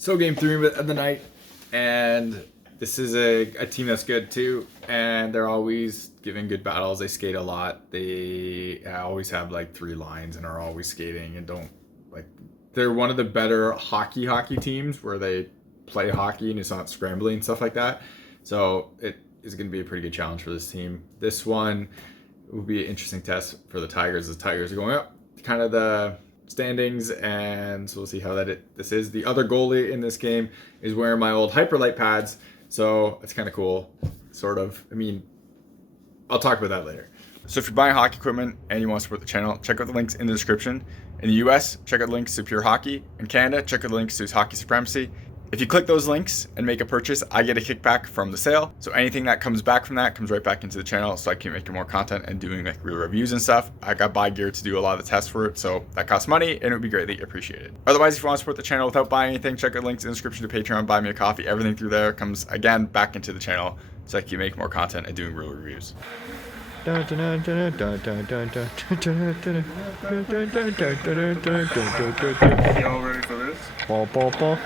So game 3 of the night, and this is a team that's good too, and they're always giving good battles. They skate a lot. They always have like 3 lines and are always skating and don't like. They're one of the better hockey teams where they play hockey and it's not scrambling and stuff like that. So it is going to be a pretty good challenge for this team. This one will be an interesting test for the Tigers. The Tigers are going up kind of the standings, and so we'll see how this is. The other goalie in this game is wearing my old Hyperlight pads, so it's kind of cool, sort of. I mean, I'll talk about that later. So if you're buying hockey equipment and you want to support the channel, check out the links in the description. In the US, check out the links to Pure Hockey. In Canada, check out the links to Hockey Supremacy. If you click those links and make a purchase, I get a kickback from the sale. So anything that comes back from that comes right back into the channel, so I can make more content and doing like real reviews and stuff. I got buy gear to do a lot of the tests for it, so that costs money and it would be greatly appreciated. Otherwise, if you want to support the channel without buying anything, check out links in the description to Patreon, buy me a coffee. Everything through there comes again back into the channel, so I can make more content and doing real reviews. Y'all ready for this? Ball, ball, ball.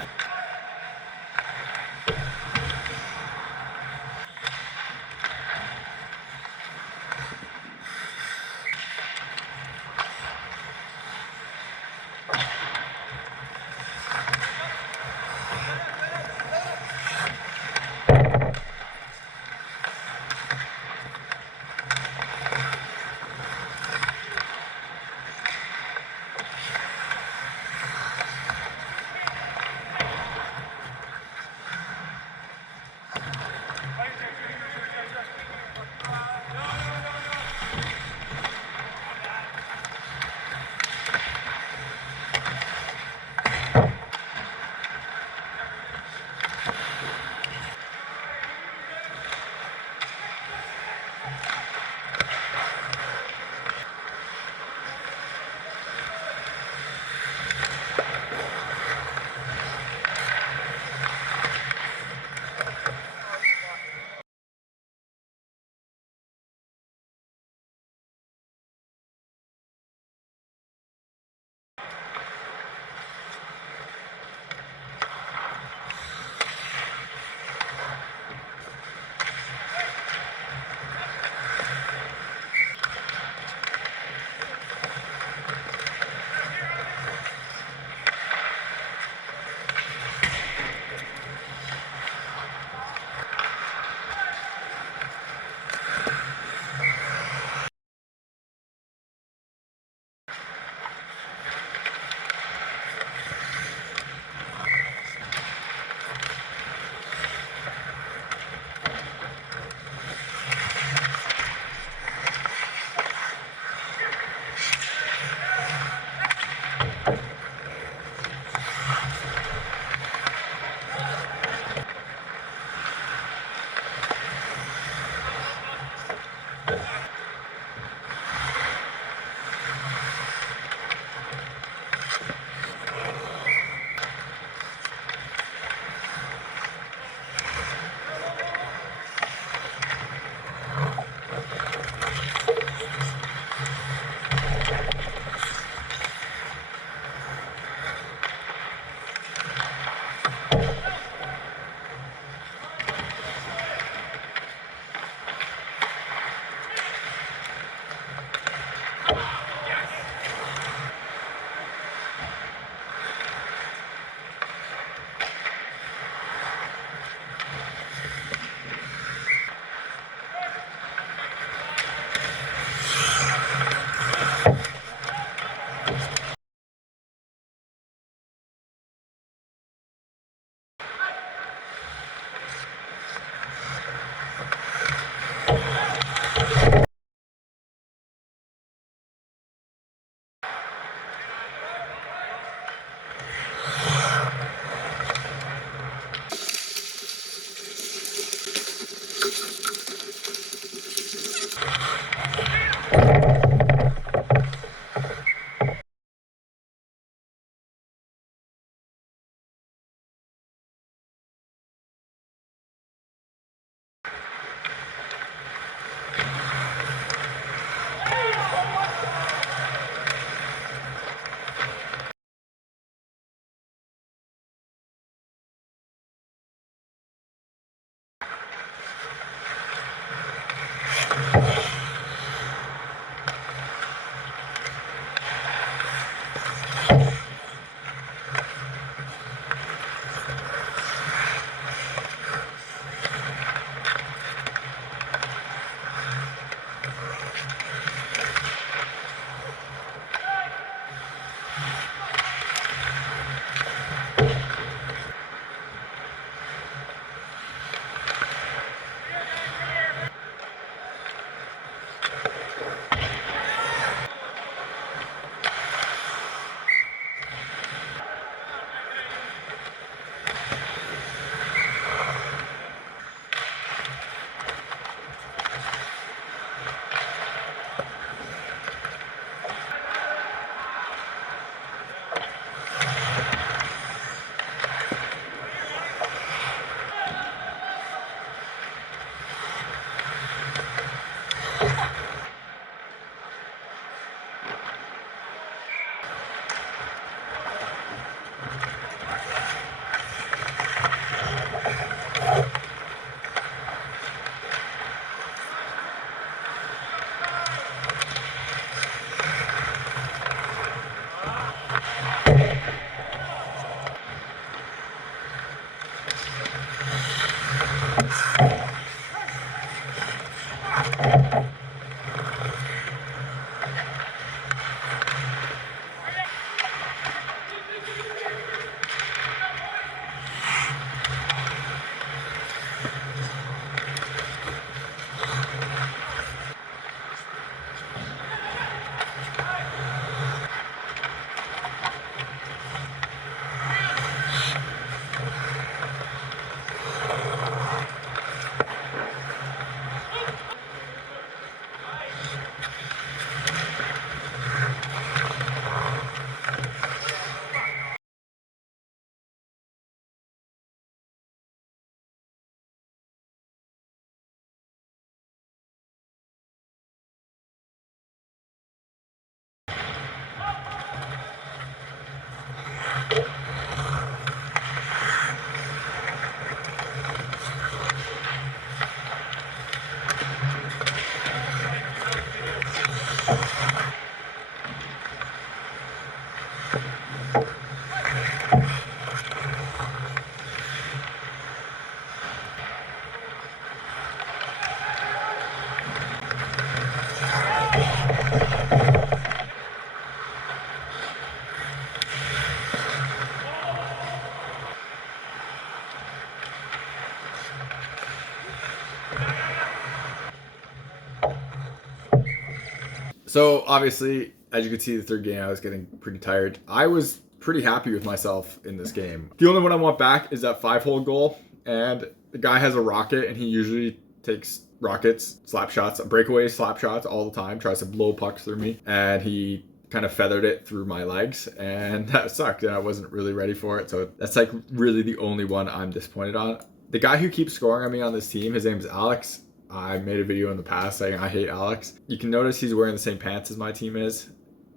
So obviously, as you can see, the third game I was getting pretty tired. I was pretty happy with myself in this game. The only one I want back is that 5-hole goal, and the guy has a rocket, and he usually takes rockets, slap shots, breakaway slap shots all the time, tries to blow pucks through me, and he kind of feathered it through my legs, and that sucked, and I wasn't really ready for it. So that's like really the only one I'm disappointed on. The guy who keeps scoring on me on this team, his name is Alex. I made a video in the past saying I hate Alex. You can notice he's wearing the same pants as my team is.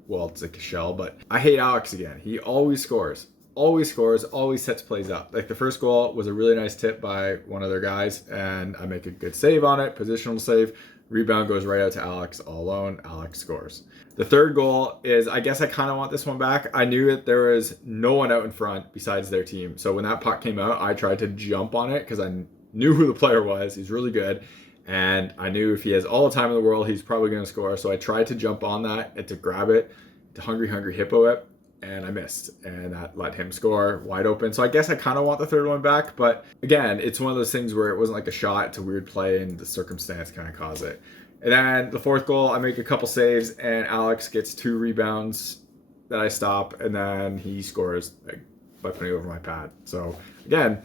Well, it's like a shell, but I hate Alex again. He always scores, always sets plays up. Like the first goal was a really nice tip by one of their guys, and I make a good save on it, positional save. Rebound goes right out to Alex all alone. Alex scores. The third goal is, I guess I kind of want this one back. I knew that there was no one out in front besides their team. So when that puck came out, I tried to jump on it because I knew who the player was. He's really good. And I knew if he has all the time in the world, he's probably going to score. So I tried to jump on that and to grab it, to hungry hippo it, and I missed. And that let him score wide open. So I guess I kind of want the third one back. But again, it's one of those things where it wasn't like a shot. It's a weird play, and the circumstance kind of caused it. And then the fourth goal, I make a couple saves, and Alex gets 2 rebounds that I stop, and then he scores by putting over my pad. So again,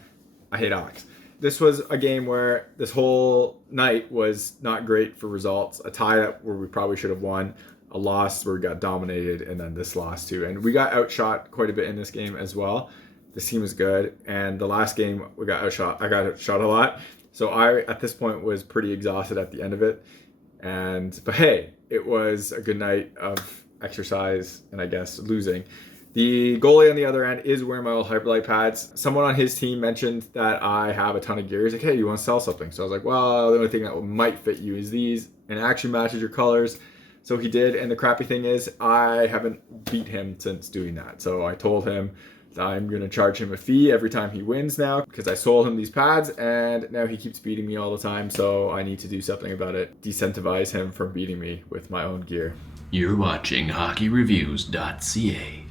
I hate Alex. This was a game where this whole night was not great for results. A tie where we probably should have won, a loss where we got dominated, and then this loss too. And we got outshot quite a bit in this game as well. This team was good, and the last game we got outshot. I got outshot a lot, so I at this point was pretty exhausted at the end of it. But hey, it was a good night of exercise and I guess losing. The goalie on the other end is wearing my old Hyperlight pads. Someone on his team mentioned that I have a ton of gear. He's like, hey, you want to sell something? So I was like, well, the only thing that might fit you is these, and it actually matches your colors. So he did, and the crappy thing is I haven't beat him since doing that. So I told him that I'm going to charge him a fee every time he wins now because I sold him these pads, and now he keeps beating me all the time. So I need to do something about it, decentivize him from beating me with my own gear. You're watching HockeyReviews.ca.